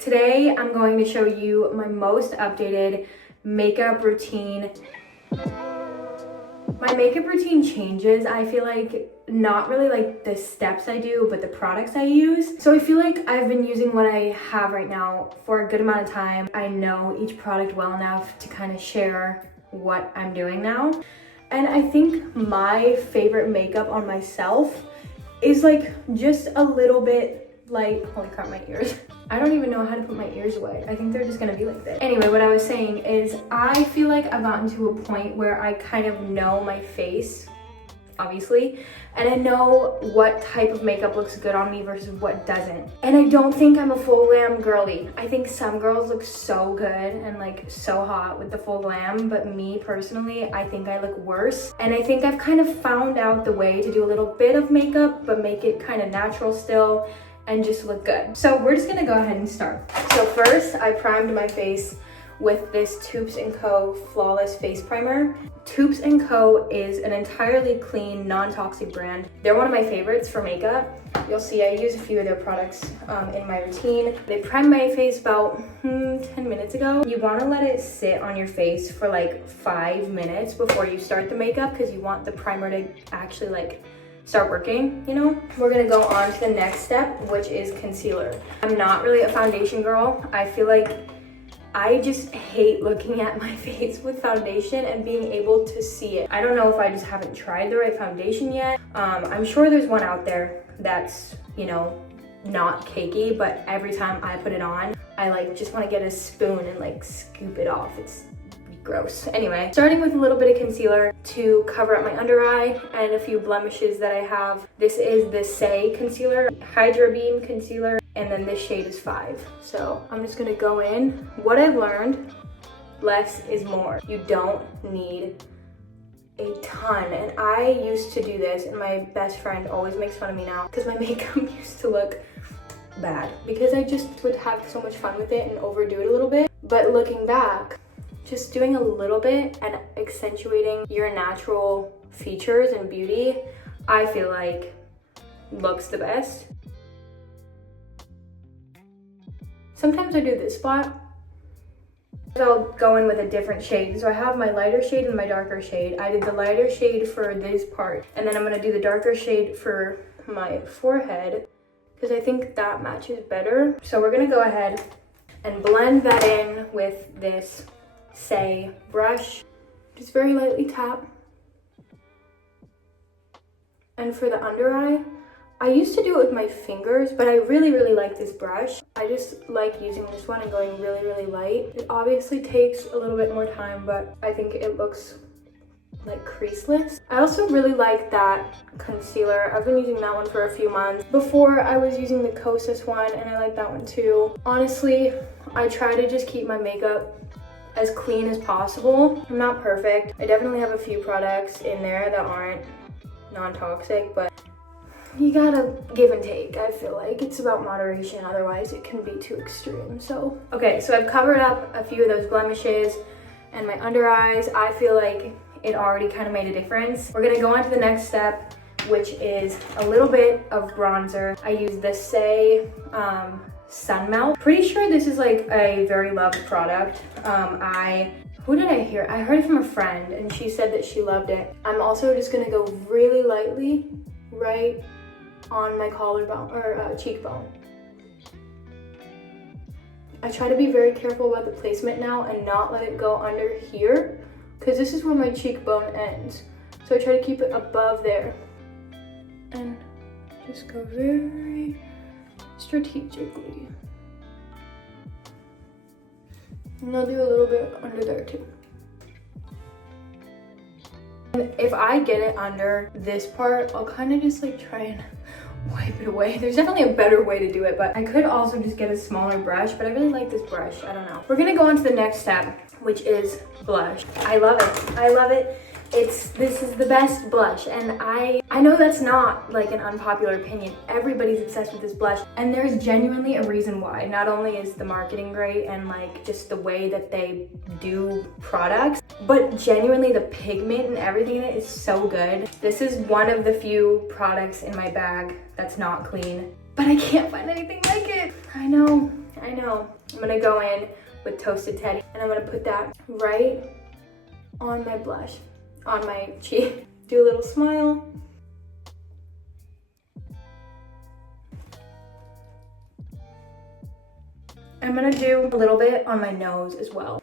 Today, I'm going to show you my most updated makeup routine. My makeup routine changes, I feel like, not really like the steps I do, but the products I use. So I feel like I've been using what I have right now for a good amount of time. I know each product well enough to kind of share what I'm doing now. And I think my favorite makeup on myself is like just a little bit like, holy crap, my ears. I don't even know how to put my ears away. I think they're just gonna be like this. Anyway, what I was saying is I feel like I've gotten to a point where I kind of know my face, obviously, and I know what type of makeup looks good on me versus what doesn't. And I don't think I'm a full glam girly. I think some girls look so good and like so hot with the full glam, but me personally, I think I look worse. And I think I've kind of found out the way to do a little bit of makeup, but make it kind of natural still and just look good. So we're just gonna go ahead and start. So first, I primed my face with this Toups & Co. Flawless Face Primer. Toups & Co. is an entirely clean, non-toxic brand. They're one of my favorites for makeup. You'll see I use a few of their products in my routine. They primed my face about 10 minutes ago. You wanna let it sit on your face for like 5 minutes before you start the makeup because you want the primer to actually like start working, you know? We're gonna go on to the next step, which is concealer. I'm not really a foundation girl. I feel like I just hate looking at my face with foundation and being able to see it. I don't know if I just haven't tried the right foundation yet. I'm sure there's one out there that's, you know, not cakey, but every time I put it on, I like just wanna get a spoon and like scoop it off. It's gross. Anyway, starting with a little bit of concealer to cover up my under eye and a few blemishes that I have. This is the Say Concealer, Hydra Beam Concealer, and then this shade is 5. So I'm just gonna go in. What I've learned, less is more. You don't need a ton, and I used to do this, and my best friend always makes fun of me now because my makeup used to look bad because I just would have so much fun with it and overdo it a little bit. But looking back, just doing a little bit and accentuating your natural features and beauty, I feel like looks the best. Sometimes I do this spot. I'll go in with a different shade. So I have my lighter shade and my darker shade. I did the lighter shade for this part, and then I'm gonna do the darker shade for my forehead because I think that matches better. So we're gonna go ahead and blend that in with this Say brush. Just very lightly tap. And for the under eye, I used to do it with my fingers, but I really like this brush. I just like using this one and going really light. It obviously takes a little bit more time, but I think it looks like creaseless. I also really like that concealer. I've been using that one for a few months. Before I was using the Kosas one, and I like that one too. Honestly, I try to just keep my makeup as clean as possible. I'm not perfect. I definitely have a few products in there that aren't non-toxic, but you gotta give and take. I feel like it's about moderation, otherwise it can be too extreme. So okay, so I've covered up a few of those blemishes and my under eyes. I feel like it already kind of made a difference. We're gonna go on to the next step, which is a little bit of bronzer. I use the Say Sun Melt. Pretty sure this is like a very loved product. Who did I hear? I heard it from a friend and she said that she loved it. I'm also just gonna go really lightly right on my collarbone or cheekbone. I try to be very careful about the placement now and not let it go under here because this is where my cheekbone ends. So I try to keep it above there and just go very strategically. And I'll do a little bit under there too. And if I get it under this part, I'll kind of just like try and wipe it away. There's definitely a better way to do it, but I could also just get a smaller brush, but I really like this brush. I don't know. We're gonna go on to the next step, which is blush. I love it. I love it. This is the best blush, and I know that's not like an unpopular opinion. Everybody's obsessed with this blush, and there's genuinely a reason why. Not only is the marketing great and like just the way that they do products, but genuinely the pigment and everything in it is so good. This is one of the few products in my bag that's not clean, but I can't find anything like it. I know, I know. I'm gonna go in with Toasted Teddy and I'm gonna put that right on my blush, on my cheek. Do a little smile. I'm gonna do a little bit on my nose as well.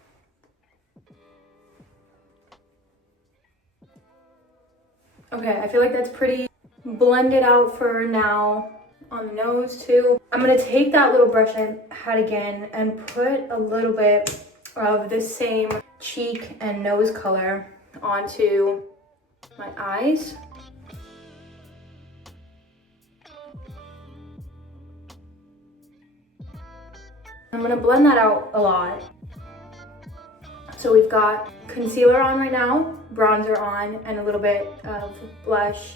Okay, I feel like that's pretty blended out for now on the nose too. I'm gonna take that little brush I had again and put a little bit of the same cheek and nose color onto my eyes. I'm gonna blend that out a lot. So we've got concealer on right now, bronzer on, and a little bit of blush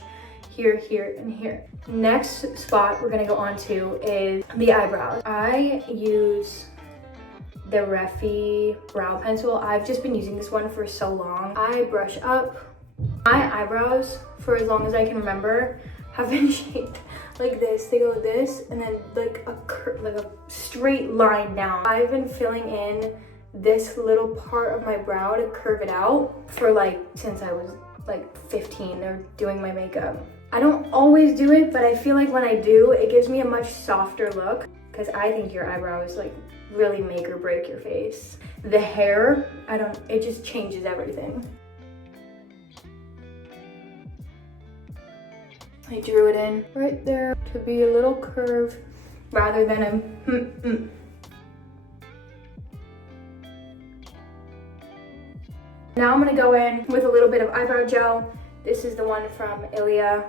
here, here, and here. Next spot we're gonna go on to is the eyebrows. I use the Refi brow pencil. I've just been using this one for so long. I brush up. My eyebrows, for as long as I can remember, have been shaped like this. They go this, and then like a straight line down. I've been filling in this little part of my brow to curve it out for since I was 15 or doing my makeup. I don't always do it, but I feel like when I do, it gives me a much softer look because I think your eyebrows really make or break your face. The hair, it just changes everything. I drew it in right there to be a little curve rather than a Now I'm gonna go in with a little bit of eyebrow gel. This is the one from Ilia.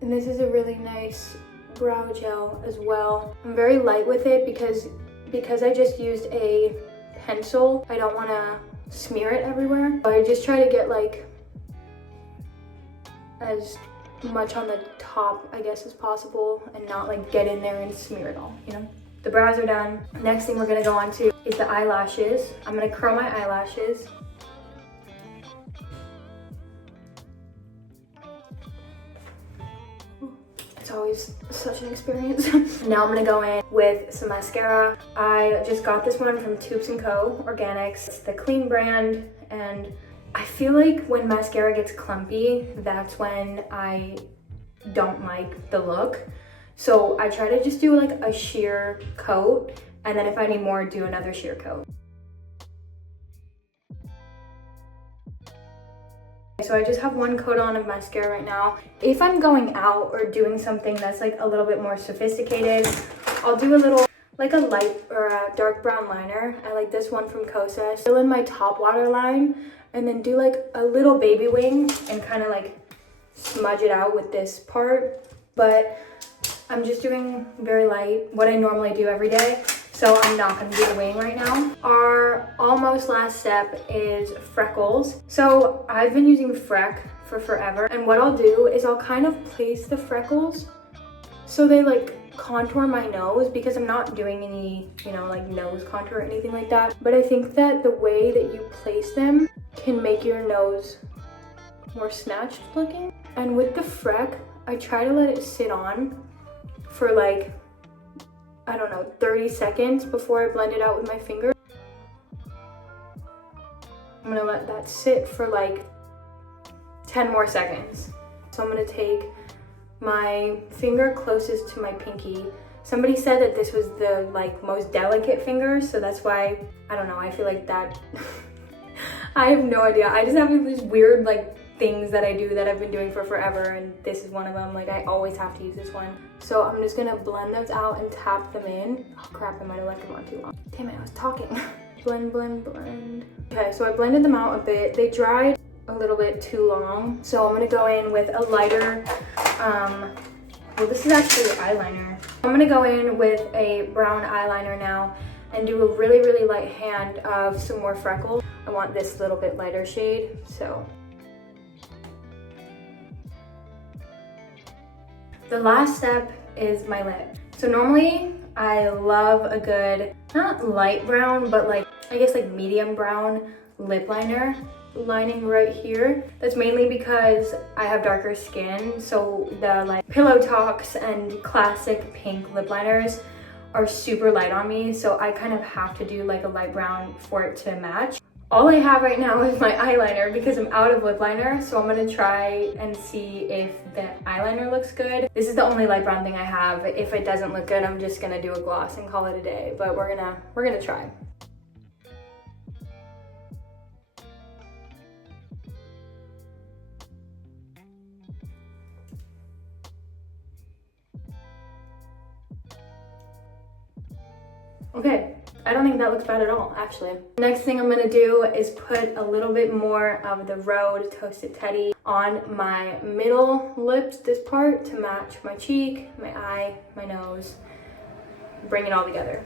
And this is a really nice brow gel as well. I'm very light with it because I just used a pencil. I don't wanna smear it everywhere. I just try to get as much on the top, I guess, as possible and not get in there and smear it all, you know? The brows are done. Next thing we're gonna go on to is the eyelashes. I'm gonna curl my eyelashes. It's always such an experience. Now I'm gonna go in with some mascara. I just got this one from Tubes & Co. Organics. It's the clean brand, and I feel like when mascara gets clumpy, that's when I don't like the look. So I try to just do a sheer coat, and then if I need more, do another sheer coat. So I just have one coat on of mascara right now. If I'm going out or doing something that's a little bit more sophisticated, I'll do a little, a light or a dark brown liner. I like this one from Kosas. Fill in my top waterline and then do a little baby wing and kind of smudge it out with this part. But I'm just doing very light, what I normally do every day. So I'm not gonna do the wing right now. Our almost last step is freckles. So I've been using Freck for forever. And what I'll do is I'll kind of place the freckles so they contour my nose, because I'm not doing any, nose contour or anything like that. But I think that the way that you place them can make your nose more snatched looking. And with the Freck, I try to let it sit on for I don't know, 30 seconds before I blend it out with my finger. I'm gonna let that sit for 10 more seconds. So I'm gonna take my finger closest to my pinky. Somebody said that this was the most delicate finger, so that's why, I don't know, I feel like that, I have no idea. I just have these weird things that I do that I've been doing for forever, and this is one of them. I always have to use this one. So I'm just gonna blend those out and tap them in. Oh crap, I might have left them on too long. Damn it, I was talking. Blend, blend, blend. Okay, so I blended them out a bit. They dried a little bit too long. So I'm gonna go in with a lighter, well, this is actually eyeliner. I'm gonna go in with a brown eyeliner now and do a really, really light hand of some more freckles. I want this little bit lighter shade, so. The last step is my lip. So normally I love a good, not light brown, but I guess medium brown lip liner lining right here. That's mainly because I have darker skin, so the Pillow Talks and classic pink lip liners are super light on me, so I kind of have to do like a light brown for it to match. All I have right now is my eyeliner because I'm out of lip liner, so I'm gonna try and see if the eyeliner looks good. This is the only light brown thing I have. If it doesn't look good, I'm just gonna do a gloss and call it a day, but we're gonna try. Okay, I don't think that looks bad at all, actually. Next thing I'm gonna do is put a little bit more of the Rhode Toasted Teddy on my middle lips, this part, to match my cheek, my eye, my nose. Bring it all together.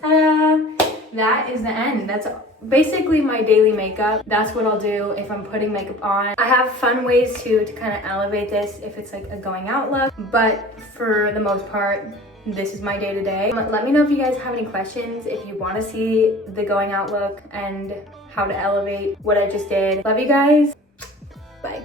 Ta-da! That is the end. That's basically my daily makeup. That's what I'll do if I'm putting makeup on. I have fun ways to kind of elevate this if it's like a going out look, but for the most part, this is my day-to-day. Let me know if you guys have any questions, if you want to see the going out look and how to elevate what I just did. Love you guys. Bye.